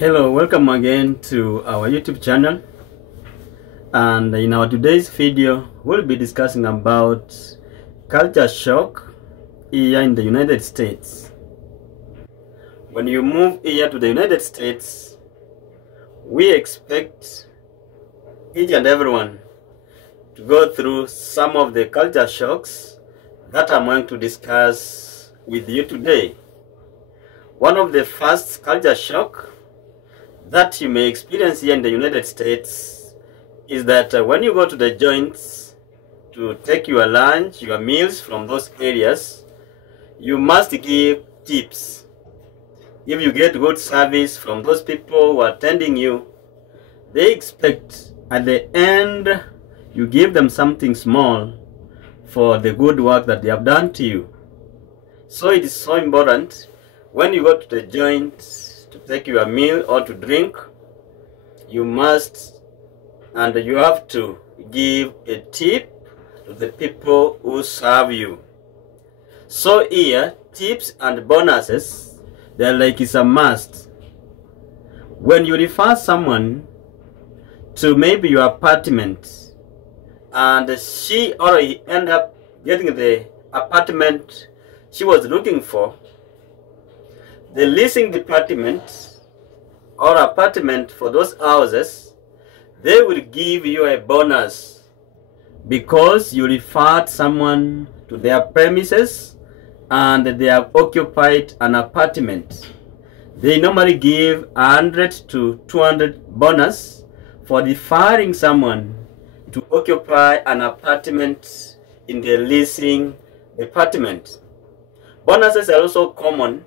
Hello, welcome again to our YouTube channel, and in our today's video we'll be discussing about culture shock here in the United States. When you move here to the United States, we expect each and everyone to go through some of the culture shocks that I'm going to discuss with you today. One of the first culture shock that you may experience here in the United States is that when you go to the joints to take your lunch, your meals from those areas, you must give tips. If you get good service from those people who are attending you, they expect at the end you give them something small for the good work that they have done to you. So it is so important when you go to the joint to take your meal or to drink, you must and you have to give a tip to the people who serve you. So here, tips and bonuses, they're like it's a must. When you refer someone to maybe your apartment and she or he end up getting the apartment she was looking for, the leasing department or apartment for those houses, they will give you a bonus because you referred someone to their premises and they have occupied an apartment. They normally give 100 to 200 bonus for referring someone to occupy an apartment in the leasing department. Bonuses are also common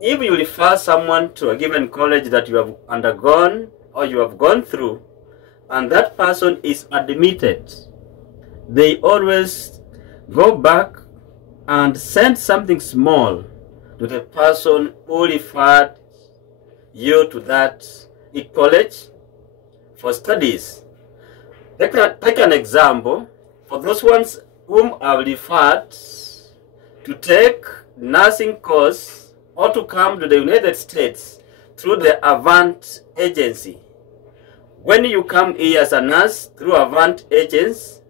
if you refer someone to a given college that you have undergone or you have gone through, and that person is admitted. They always go back and send something small to the person who referred you to that college for studies. Take an example. For those ones whom I have referred to take nursing course or to come to the United States through the Avant agency. When you come here as a nurse through Avant agents,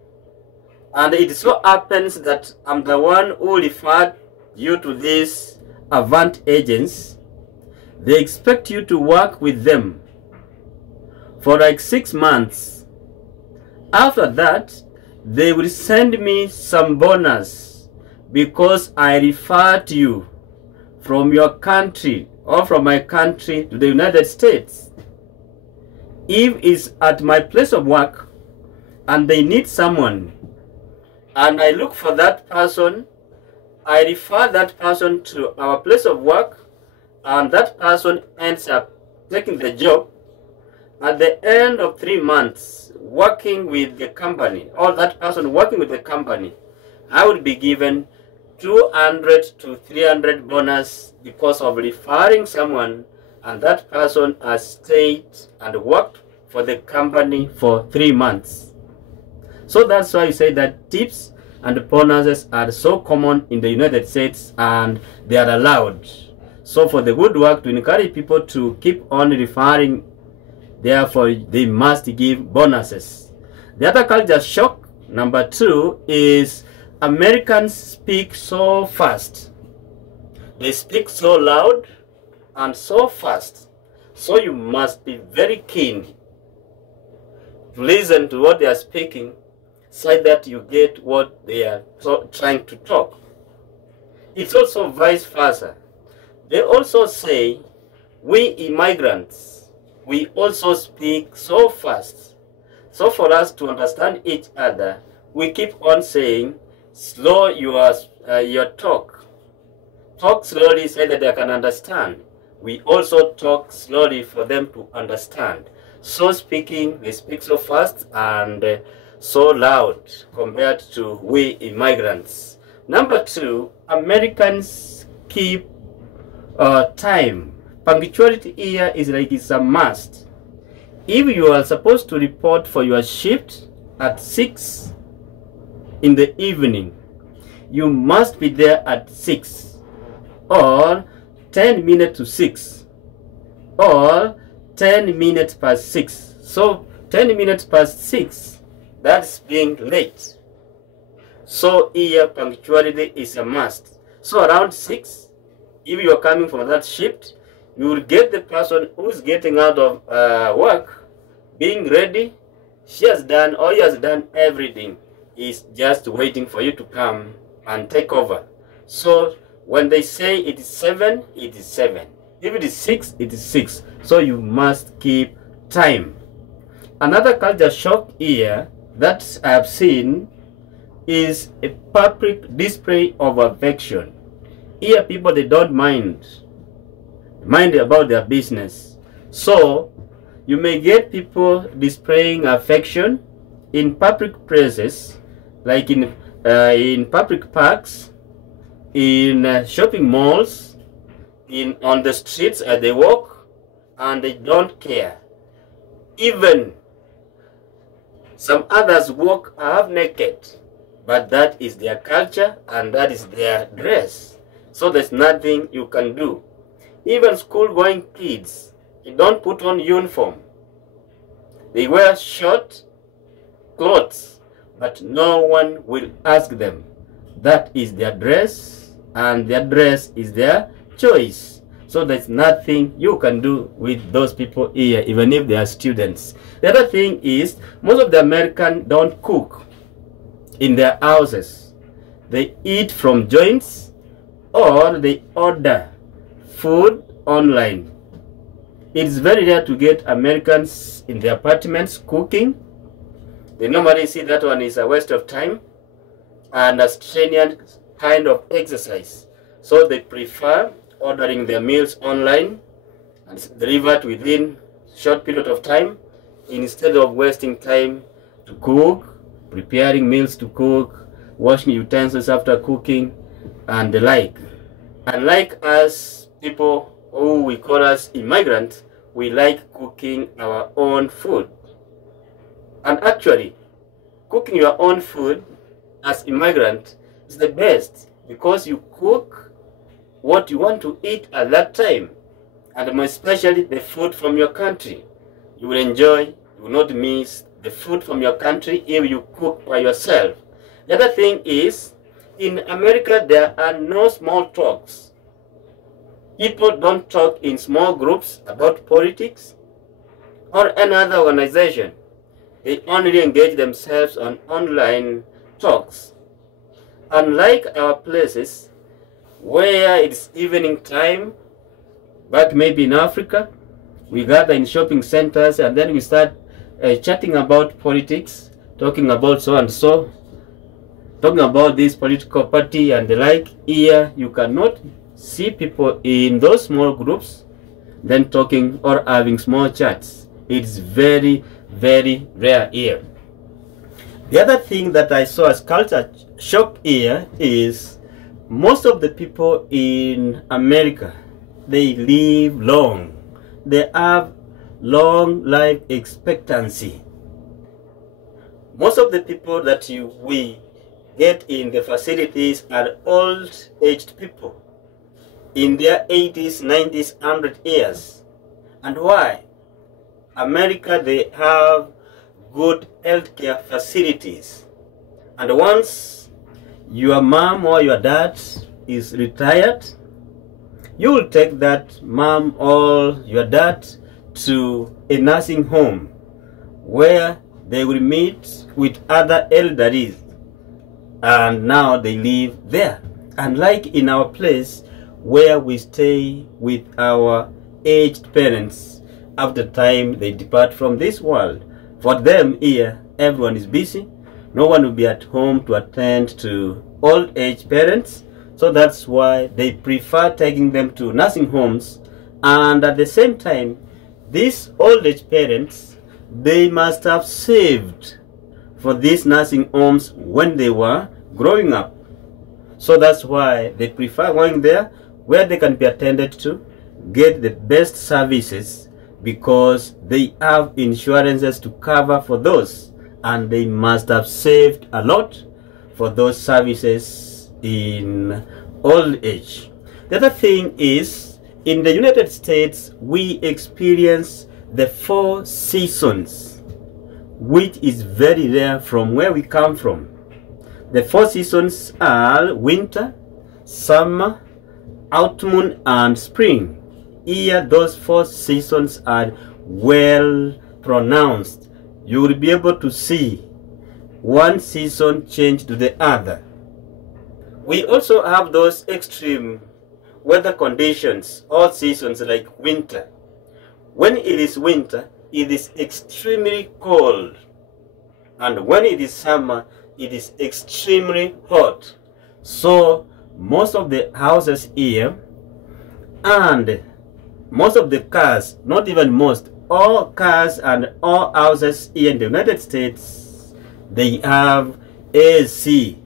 and it so happens that I'm the one who referred you to these Avant agents, they expect you to work with them for like 6 months. After that, they will send me some bonus because I referred you from your country or from my country to the United States. If it's at my place of work and they need someone and I look for that person, I refer that person to our place of work and that person ends up taking the job. At the end of 3 months working with the company, or that person working with the company, I will be given 200 to 300 bonus because of referring someone and that person has stayed and worked for the company for 3 months. So that's why I say that tips and bonuses are so common in the United States and they are allowed. So for the good work, to encourage people to keep on referring, therefore they must give bonuses. The other culture shock, number 2, is Americans speak so fast. They speak so loud and so fast. So you must be very keen to listen to what they are speaking so that you get what they are trying to talk. It's also vice versa. They also say, we immigrants, we also speak so fast. So for us to understand each other, we keep on saying, slow your talk. Talk slowly so that they can understand. We also talk slowly for them to understand. So speaking, they speak so fast and so loud compared to we immigrants. Number 2, Americans keep time. Punctuality here is like it's a must. If you are supposed to report for your shift at 6 in the evening, you must be there at 6 or 10 minutes to 6. or 10 minutes past 6. So 10 minutes past 6, that's being late. So here punctuality is a must. So around 6, if you are coming from that shift, you will get the person who's getting out of work being ready. She has done, or he has done everything. He's just waiting for you to come and take over. So when they say it is 7, it is 7. If it is 6, it is 6. So you must keep time. Another culture shock here that I have seen is a public display of affection. Here people, they don't mind about their business. So you may get people displaying affection in public places, like in public parks, in shopping malls, on the streets as they walk, and they don't care. Even some others walk half naked, but that is their culture and that is their dress. So there's nothing you can do. Even school-going kids, they don't put on uniform. They wear short clothes, but no one will ask them. That is their dress, and their dress is their choice. So there's nothing you can do with those people here, even if they are students. The other thing is, most of the Americans don't cook in their houses. They eat from joints, or they order food online. It's very rare to get Americans in their apartments cooking. They normally see that one is a waste of time and a strenuous kind of exercise. So they prefer ordering their meals online and it's delivered within a short period of time instead of wasting time to cook, preparing meals to cook, washing utensils after cooking, and the like. Unlike us people who we call us immigrants, we like cooking our own food. And actually, cooking your own food as immigrant is the best because you cook what you want to eat at that time, and most especially the food from your country. You will enjoy, you will not miss the food from your country if you cook by yourself. The other thing is, in America there are no small talks. People don't talk in small groups about politics or any other organization. They only engage themselves on online talks. Unlike our places where it's evening time, back maybe in Africa, we gather in shopping centers and then we start chatting about politics, talking about so and so, talking about this political party and the like. Here you cannot see people in those small groups then talking or having small chats. It's very, very rare here. The other thing that I saw as culture shock here is most of the people in America, they live long. They have long life expectancy. Most of the people that we get in the facilities are old-aged people in their 80s, 90s, 100 years. And why? America, they have good healthcare facilities. And once your mom or your dad is retired, you will take that mom or your dad to a nursing home where they will meet with other elderly, and now they live there. Unlike in our place where we stay with our aged parents after time they depart from this world. For them here, everyone is busy. No one will be at home to attend to old age parents. So that's why they prefer taking them to nursing homes. And at the same time, these old age parents, they must have saved for these nursing homes when they were growing up. So that's why they prefer going there where they can be attended to, get the best services, because they have insurances to cover for those, and they must have saved a lot for those services in old age. The other thing is, In the United States, we experience the 4 seasons, which is very rare from where we come from. The 4 seasons are winter, summer, autumn, and spring. Here, those 4 seasons are well pronounced. You will be able to see one season change to the other. We also have those extreme weather conditions, all seasons, like winter. When it is winter, it is extremely cold. And when it is summer, it is extremely hot. So most of the houses here and most of the cars, not even most, all cars and all houses here in the United States, they have AC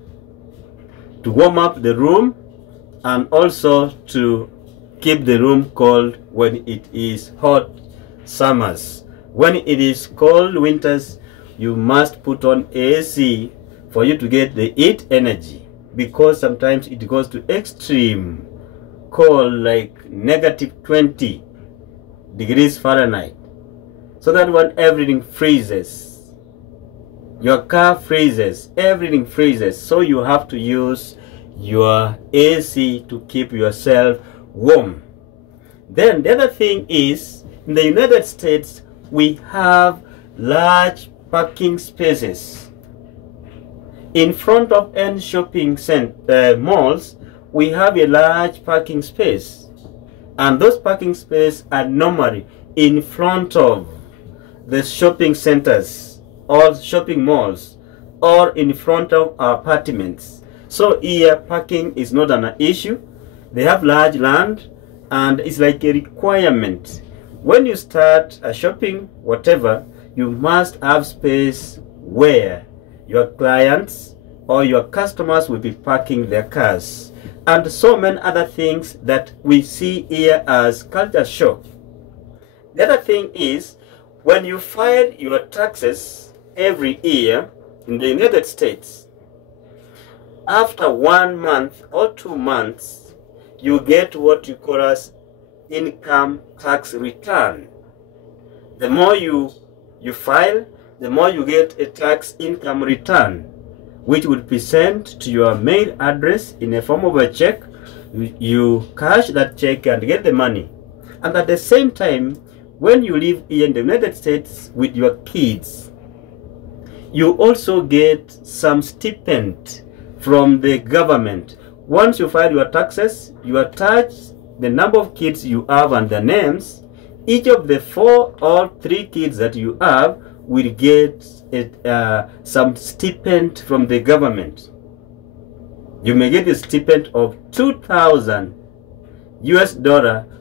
to warm up the room and also to keep the room cold when it is hot summers. When it is cold winters, you must put on AC for you to get the heat energy, because sometimes it goes to extreme cold, like -20 degrees Fahrenheit. So that when everything freezes, your car freezes, everything freezes, so you have to use your AC to keep yourself warm. Then the other thing is, in the United States, we have large parking spaces. In front of any shopping center, malls, we have a large parking space. And those parking spaces are normally in front of the shopping centers or shopping malls or in front of our apartments. So here, parking is not an issue. They have large land and it's like a requirement. When you start a shopping, whatever, you must have space where your clients or your customers will be parking their cars, and so many other things that we see here as culture shock. The other thing is, when you file your taxes every year in the United States, after 1 month or 2 months, you get what you call as income tax return. The more you file, the more you get a tax income return, which will be sent to your mail address in a form of a check. You cash that check and get the money. And at the same time, when you live here in the United States with your kids, you also get some stipend from the government. Once you file your taxes, you attach the number of kids you have and their names. Each of the 4 or 3 kids that you have will get some stipend from the government. You may get a stipend of $2,000 US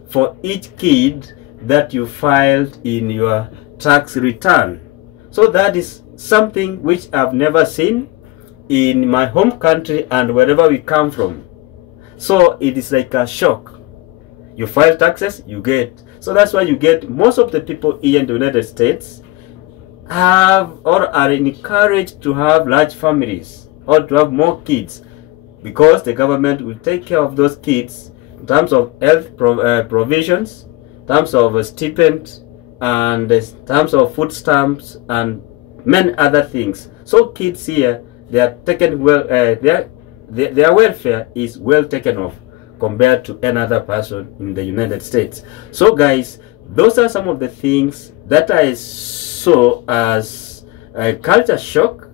for each kid that you filed in your tax return. So that is something which I've never seen in my home country and wherever we come from. So it is like a shock. You file taxes, you get. So that's why you get most of the people here in the United States have or are encouraged to have large families or to have more kids, because the government will take care of those kids in terms of health provisions, in terms of stipend, and in terms of food stamps and many other things. So kids here, they are taken well. Their welfare is well taken off compared to another person in the United States. So guys, those are some of the things that I saw as a culture shock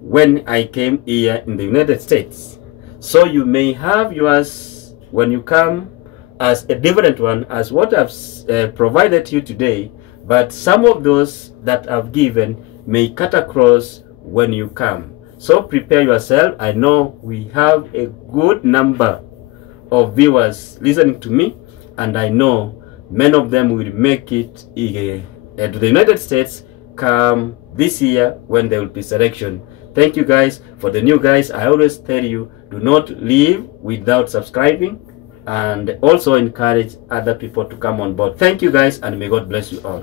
when I came here in the United States. So you may have yours when you come as a different one as what I've provided you today, but some of those that I've given may cut across when you come. So prepare yourself. I know we have a good number of viewers listening to me, and I know many of them will make it to the United States come this year when there will be selection. Thank you guys. For the new guys, I always tell you, do not leave without subscribing, and also encourage other people to come on board. Thank you guys, and may God bless you all.